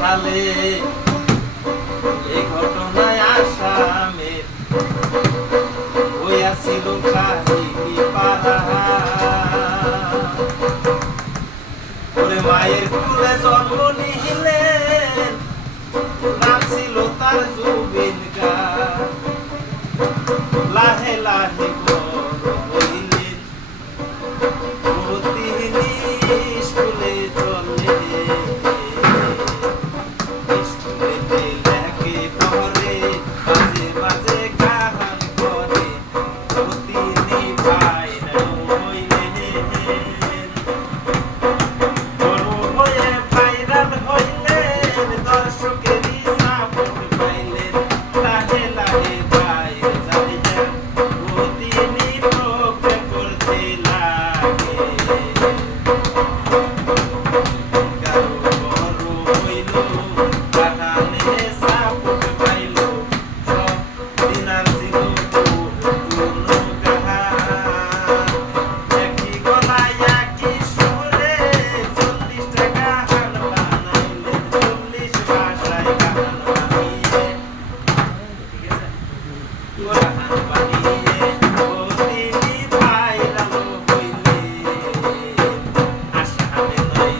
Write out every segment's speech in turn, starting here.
সালে এই ঘটনায় আসামের হইয়াছিল কাহিনী পারা। ওরে মায়ের কুলে জন্ম নিলেন, নাম ছিল তার জুবিন গার্গ। লাহে লাহে বড় হইলেন, প্রতিদিন স্কুলে চলে, স্কুলেতে লেখে পড়ে, মাঝে মাঝে গান করে, প্রতিদিন ভাইরাল হইলেন। বড় হয়ে ভাইরাল হইলেন, দর্শকেরই সাপোর্ট পাইলেন। লাহে লাহে বাইরে যাইলেন, প্রতিদিনই প্রোগ্রাম করতে লাগে। কারো বড় হইল, বাগানে সাপোর্ট পাইল, সব দিনার ছিল কোনো গান। একই গলায় একই সুরে 40টা গান বানাইলেন, 40 ভাষায় গান বানিয়ে, গান বানিয়ে প্রতিদিন ভাইরাল হইলেন। আসামে নয়,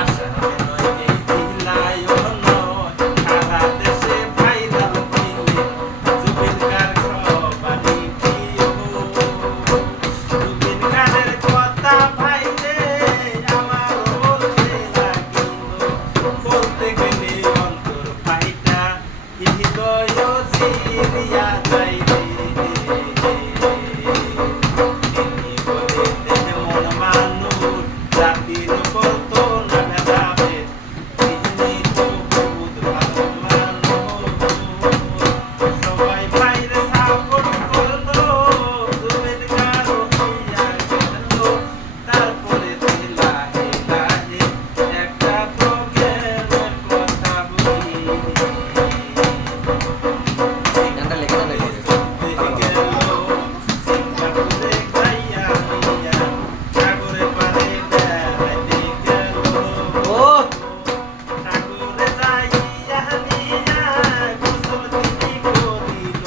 আসামে নয়, এই জেলায়ও নয়, সারা দেশে ভাইরাল হইলেন। জুবিন গার্গ সবারই প্রিয়। জুবিন গার্গের কথা ভাইলে আমার বলতে লাগিল, বলতে গেলে অন্তর ফাইটা হৃদয় ছিড়িয়া যাইবে। তিনি বলিতেন মন মানুষ জাতির কত না ভেদাভেদ, তিনি তো বহুত ভালো মানুষ। সবাই বাইরে সাপোর্ট করলো, জুবিন গার্গ হইয়া গেল। তারপরে লাহে লাহে একটা প্রোগ্রামের কথা বলি। গানটা লেখা না লেখা সিঙ্গাপুরে গাইয়া হইয়া সাগরে পারে বেড়াইতে গেল। ও সাগরে যাইয়া নিয়া গোসল তিনি করিল,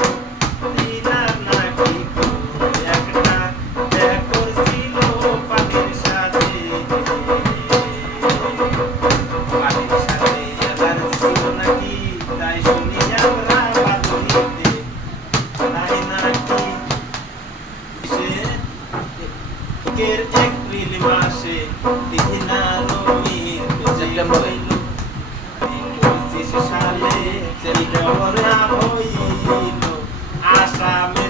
দিনার নাকি কোনো একটা দেখা করছিল পানির সাথে। পানির সাথে অ্যালার্জি ছিল নাকি, তাই শুনি আমরা বাতরিতে, তাই নাকি এর এপ্রিল মাসে দিনারও মৃত্যু সেপ্টেম্বরে। হইল। 25 সালে সেপ্টেম্বরে হইল আসামে